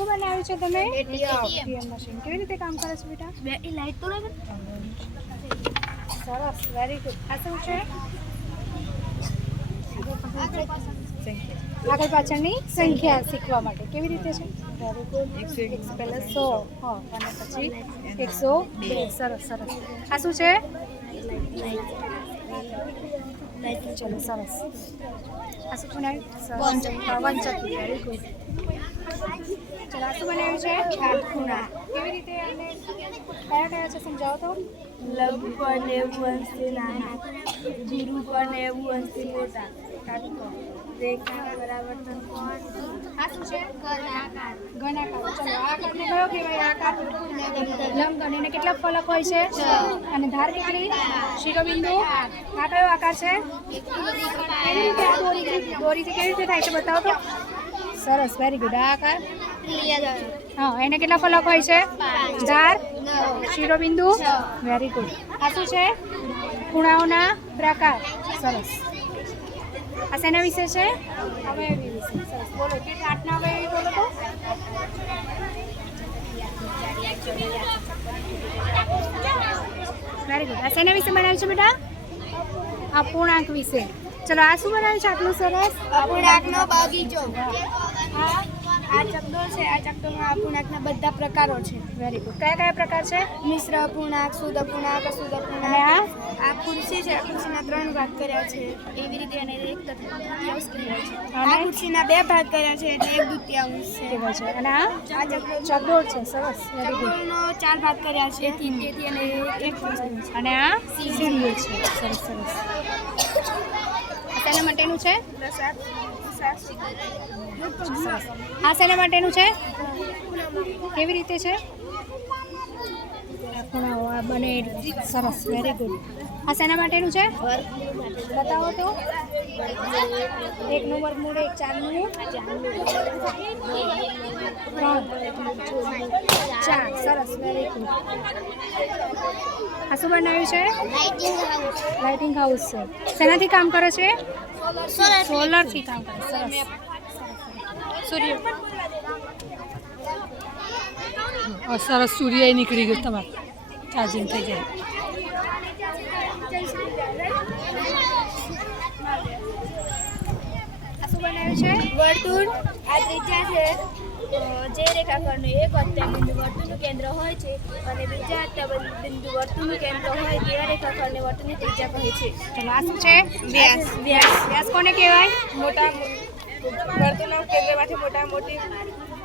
શું બનાવ્યું છે તમે? ATM machine. કેવી રીતે કામ કરે છે બેટા? બે લાઈટ તો લાગે. સરસ, વેરી ગુડ. આ શું છે? આગળ પાછળની સંખ્યા શીખવા માટે. કેવી રીતે છે? Very good. 100 પહેલા 100, હા, અને પછી 102. સરસ સરસ. આ શું છે? ચલો સરસ. આ શું બનાવ્યું? વનચક્કી. Very good. ચલો આ શું બનાવ્યું છે? કાટખૂણા. કેવી રીતે અને કયા કયા છે સમજાવો તો. લઘુ પણ એવું હશે નાના, ધીરું પણ એવું હશે મોટા, કાટકો, રેખા, પરાવર્તન કોણ. આ શું છે? ઘનાકાર. ચલો આ આકારને કયો કહેવાય? આકાર લંબઘન. એને કેટલા ફલક હોય છે? અને ધાર કેટલી? શિરોબિંદુ. આ કયો આકાર છે? કેવી રીતે આ દોરીથી કેવી રીતે થાય છે બતાવો તો. સરસ, વેરી ગુડ. આ આકાર? હા, એને કેટલા ફલક હોય છે? ધાર, શિરોબિંદુ. Very good. આ શું છે? ખૂણાઓના પ્રકાર. સરસ. આ શેના વિશે છે? અવયવી વિશે. સરસ, બોલો કે 8ના અવયવી બોલો તો. Very good. આ શેના વિશે બનાવ્યું છે બેટા? અપૂર્ણાંક વિશે. ચલો આ શું બનાવ્યું છે આટલું સરસ? અપૂર્ણાંકનો બગીચો. આ ચકડોળ છે. આ ચકડોળમાં અપૂર્ણાંકના બધા પ્રકારો છે. Very good. કયા કયા પ્રકાર છે? મિશ્ર અપૂર્ણાંક, શુદ્ધ અપૂર્ણાંક, અશુદ્ધ અને અપૂર્ણાંક. આ આ ખુરશી છે. ખુરશીના 3 ભાગ કર્યા છે. એવી રીતે એને 1/3 કહેવાય છે. આ અને ખુરશીના 2 ભાગ કર્યા છે એટલે 1/2 છે. કહેવાય છે. અને આ આ ચકડોળ ચકડોળ છે. સરસ, વેરી ગુડ. ચકડોળનો 4 ભાગ કર્યા છે. તેથી એને 1 છે. અને આ સીડીઓ છે. સરસ સરસ. આ શેના માટેનું છે? સરસ. આ શેના માટેનું છે? કેવી રીતે છે? ખૂણાઓ આ બને. સરસ, વેરી ગુડ. આ શેના માટેનું છે? બતાવો તો. 1નું વર્ગમૂળ 1, 4નું 4. સરસ, વેરી ગુડ. આ શું બનાવ્યું છે? લાઇટિંગ હાઉસ છે. શેનાથી કામ કરે છે? સોલરથી કામ કરે. સરસ. સૂર્ય. સરસ, સૂર્ય નીકળી ગયું તમારે. ચાર્જિંગ થઈ જાય. આ શું બનાવ્યું છે? વર્તુળ. આ ત્રિજ્યા છે. જે રેખાખંડનું એક અત્યબિંદુ વર્તુળનું કેન્દ્ર હોય છે અને બીજા અત્યબિંદુ વર્તુળનું કેન્દ્ર હોય તેવા રેખાખંડને વર્તુળની ત્રિજ્યા કહે છે. ચલો આ શું છે? વ્યાસ. વ્યાસ કોને કહેવાય? મોટા વર્તુળના કેન્દ્રમાંથી મોટી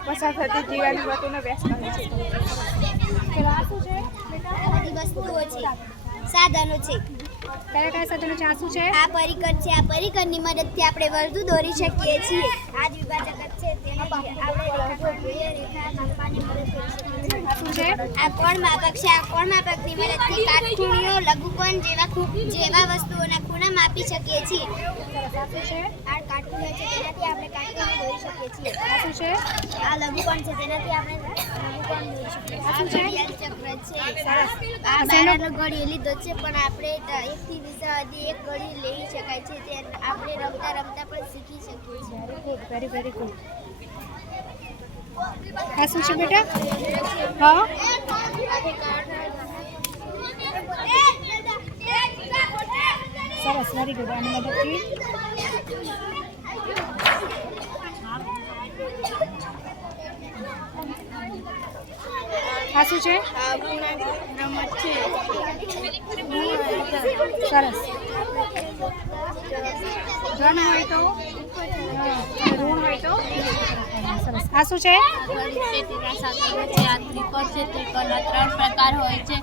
પસાર થતી દીવાલની વર્તુળનો વ્યાસ કહે છે. ચલો આ શું છે? બધી વસ્તુઓ છે, સાધનો છે. કયા કયા સાધનો છે? આ શું છે? આ પરિકર છે. આ પરિકરની મદદથી આપણે વર્તુળ દોરી શકીએ છીએ. આ દ્વિભાજક જ છે. તેનાથી આપણે રેખા માપવાની મદદ કરી શકીએ છીએ. આ શું છે? આ કોણ માપક છે. આ કોણ માપકની મદદથી કાટખૂણો, લઘુકોણ જેવા વસ્તુઓના ખૂણા માપી શકીએ છીએ. આ શું છે? આ કાટખૂણો છે. તેનાથી આપણે કાટખૂણો દોરી શકીએ છીએ. આ શું છે? આ લઘુકોણ છે. તેનાથી આપણે લઘુકોણ દોરી શકીએ છીએ. આ ઘડિયાળ ચક્ર છે. આ બારનો ઘડી લીધો છે પણ આપણે 1 થી 20 સુધી એક ઘડી લઈ શકાય છે. તે આપણે રમતા રમતા પણ શીખી શકીએ છીએ. Very good, very very good. આ શું છે બેટા? હા, સરસ, વેરી ગુડ. આની મદદથી આ શું છે? રમત છે. સરસ. ધન હોય તો ઋણ હોય તો સરસ. આ શું છે? ત્રિકોણ છે. ત્રિકોણના 3 પ્રકાર હોય છે.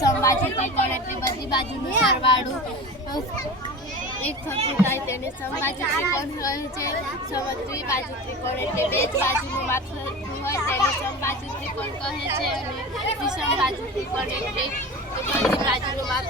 સમબાજુ ત્રિકોણ એટલે બધી બાજુનું સરવાળું એક સરખું થાય તેને સમબાજુ ત્રિકોણ કહે છે. દ્વિબાજુ ત્રિકોણ એટલે 2 જ બાજુનું માપ સરખું હોય તેને સમબાજુ ત્રિકોણ કહે છે. અને વિષમબાજુ ત્રિકોણ એટલે બધી બાજુનું માપ